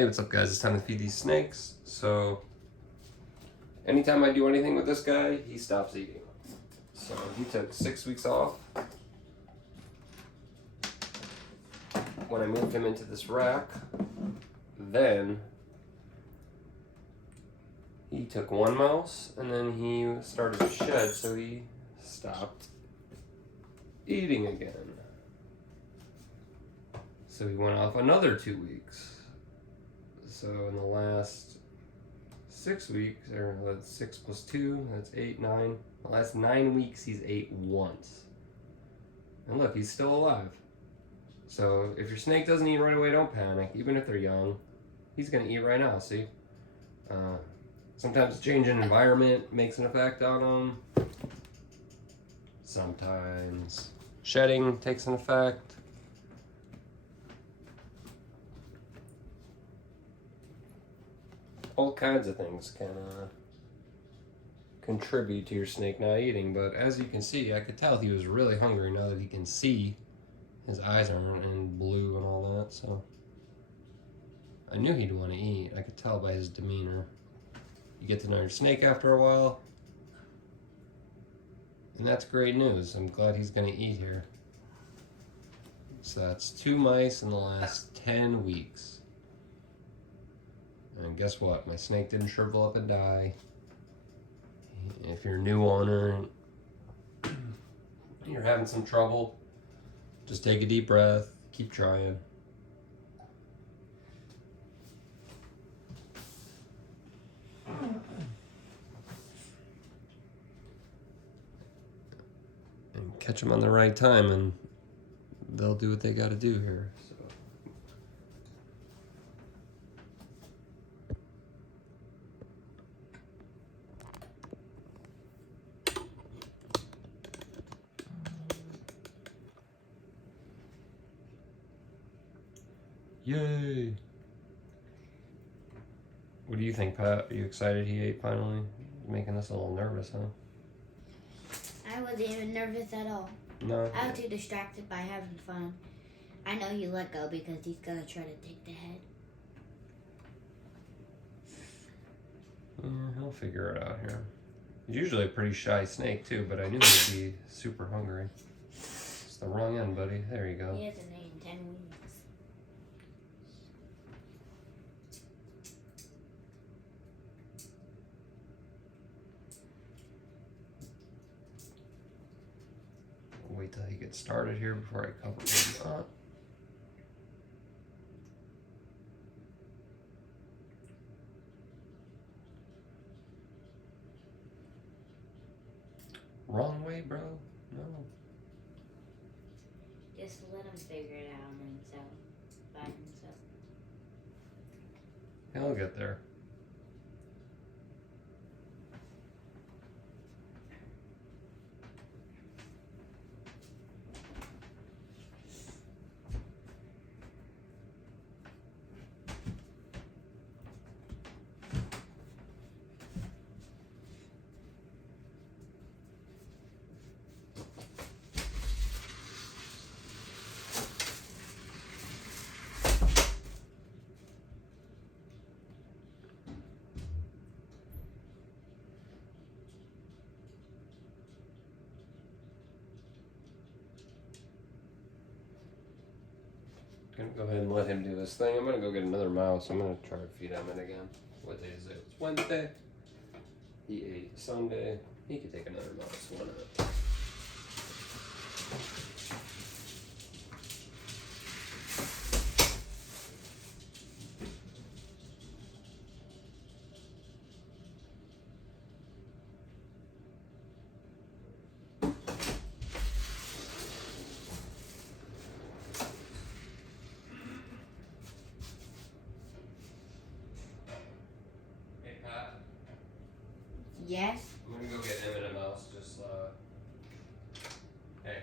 Hey, what's up guys? It's time to feed these snakes. So, anytime I do anything with this guy, he stops eating. So he took 6 weeks off. When I moved him into this rack, then he took one mouse and then he started to shed, so he stopped eating again. So he went off another 2 weeks. So in the last 6 weeks, or that's 6 plus 2, that's 8, 9. The last 9 weeks he's ate once. And look, he's still alive. So if your snake doesn't eat right away, don't panic. Even if they're young, he's gonna eat right now, see? Sometimes change in environment makes an effect on them. Sometimes shedding takes an effect. All kinds of things can contribute to your snake not eating, but as you can see, I could tell he was really hungry now that he can see. His eyes aren't in blue and all that, so I knew he'd want to eat. I could tell by his demeanor. You get to know your snake after a while, and that's great news. I'm glad he's going to eat here. So that's 2 mice in the last 10 weeks. And guess what? My snake didn't shrivel up and die. If you're a new owner and you're having some trouble, just take a deep breath, keep trying. And catch them on the right time and they'll do what they got to do here. So. Yay! What do you think, Pat? Are you excited he ate finally? Making us a little nervous, huh? I wasn't even nervous at all. No? I was too distracted by having fun. I know he let go because he's gonna try to take the head. Yeah, he'll figure it out here. He's usually a pretty shy snake too, but I knew he'd be super hungry. It's the wrong end, buddy. There you go. He hasn't eaten 10 weeks. Wait till he gets started here before I cover him up. Wrong way, bro. No. Just let him figure it out on himself, by himself. He'll get there. Gonna go ahead and let him do his thing. I'm gonna go get another mouse. I'm gonna try to feed him it again. What day is it? It's Wednesday. He ate Sunday. He could take another mouse. Why not? Hey Pat. Yes? I'm gonna go get Emmett a mouse. Just hey.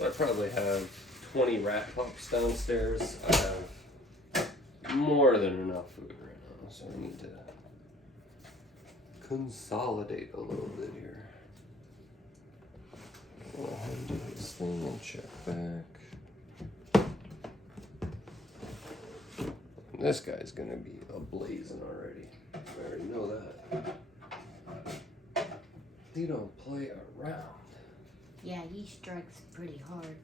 So I probably have 20 rat pups downstairs. I have more than enough food right now, so I need to consolidate a little bit here. Go ahead and do this thing and check back. This guy's gonna be ablazing already. I already know that. They don't play around. Yeah, he strikes pretty hard.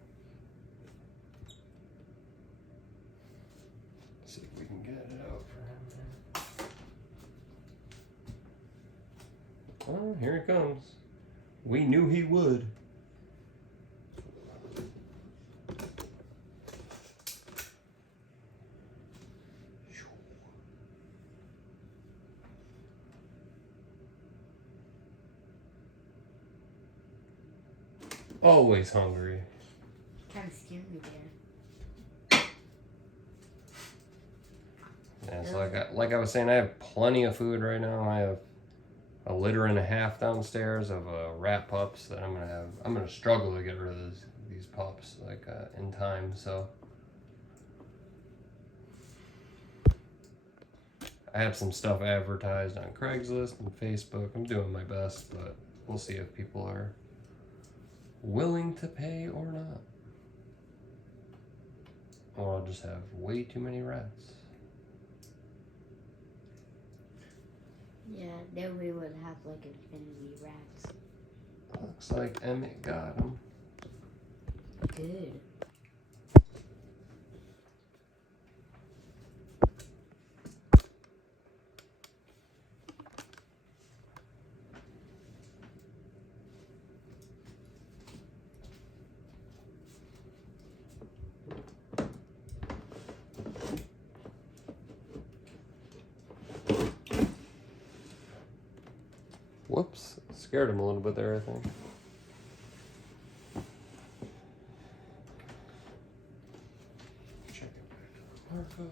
See if we can get it out for him. Oh, here it comes. We knew he would. Always hungry. Kind of scared me there. Yeah, so like I was saying, I have plenty of food right now. I have a litter and a half downstairs of rat pups that I'm gonna struggle to get rid of these pups in time. So I have some stuff advertised on Craigslist and Facebook. I'm doing my best, but we'll see if people are willing to pay or not. Or I'll just have way too many rats. Yeah, then we would have like infinity rats. Looks like Emmett got them. Good. Whoops, scared him a little bit there, I think. Check it back. Marco.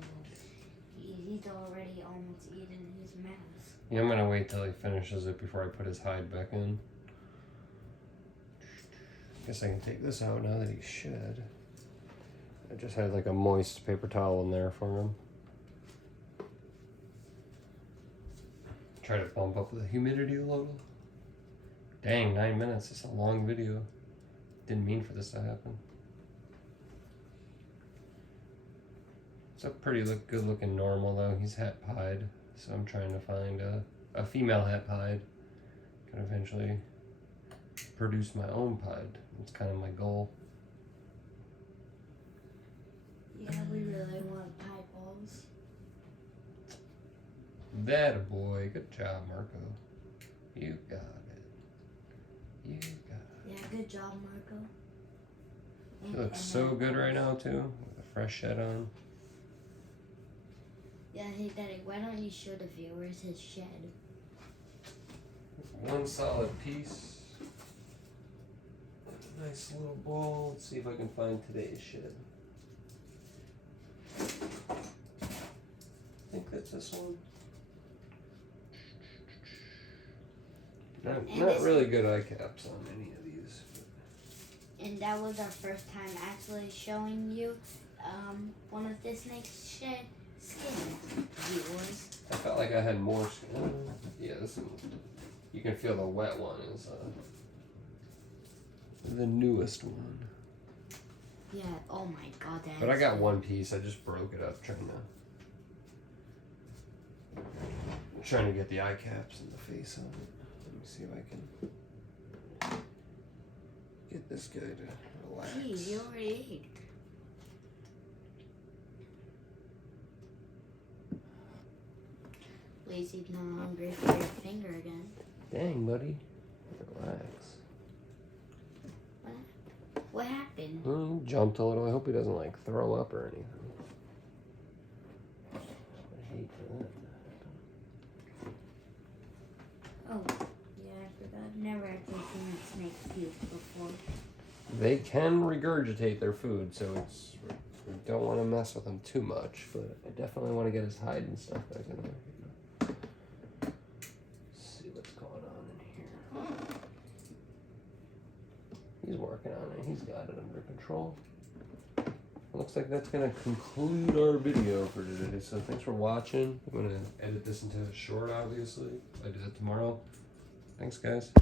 He's already almost eaten his mouse. Yeah, I'm gonna wait till he finishes it before I put his hide back in. Guess I can take this out now that he's shed. I just had like a moist paper towel in there for him. Try to bump up the humidity a little. Dang, 9 minutes. It's a long video. Didn't mean for this to happen. It's a pretty good looking normal though. He's het pied, so I'm trying to find a female het pied. Can eventually produce my own pied. That's kind of my goal. Yeah, we really want pie balls. That a boy. Good job, Marco. You got it. You got it. Yeah, good job, Marco. He looks so good right now too, with a fresh shed on. Yeah, hey Daddy, why don't you show the viewers his shed? One solid piece. Nice little ball. Let's see if I can find today's shed. I think that's this one. Not really good eye caps on any of these. And that was our first time actually showing you one of this snake's shed skin, viewers. I felt like I had more skin. Yeah, this one. You can feel the wet one is the newest one. Yeah, oh my god, that But I got one piece. I just broke it up trying to get the eye caps and the face on it. Let me see if I can get this guy to relax. Geez, you already ate. Lazy's not hungry for your finger again. Dang, buddy. Relax. What happened? He jumped a little. I hope he doesn't like throw up or anything. I hate that. Oh, yeah, I forgot. I've never actually seen a snake puke before. They can regurgitate their food, so we don't want to mess with them too much, but I definitely want to get his hide and stuff back in there. Let's see what's going on in here. He's working on it. He's got it under control. Looks like that's going to conclude our video for today. So thanks for watching. I'm going to edit this into a short, obviously. I do that tomorrow. Thanks, guys.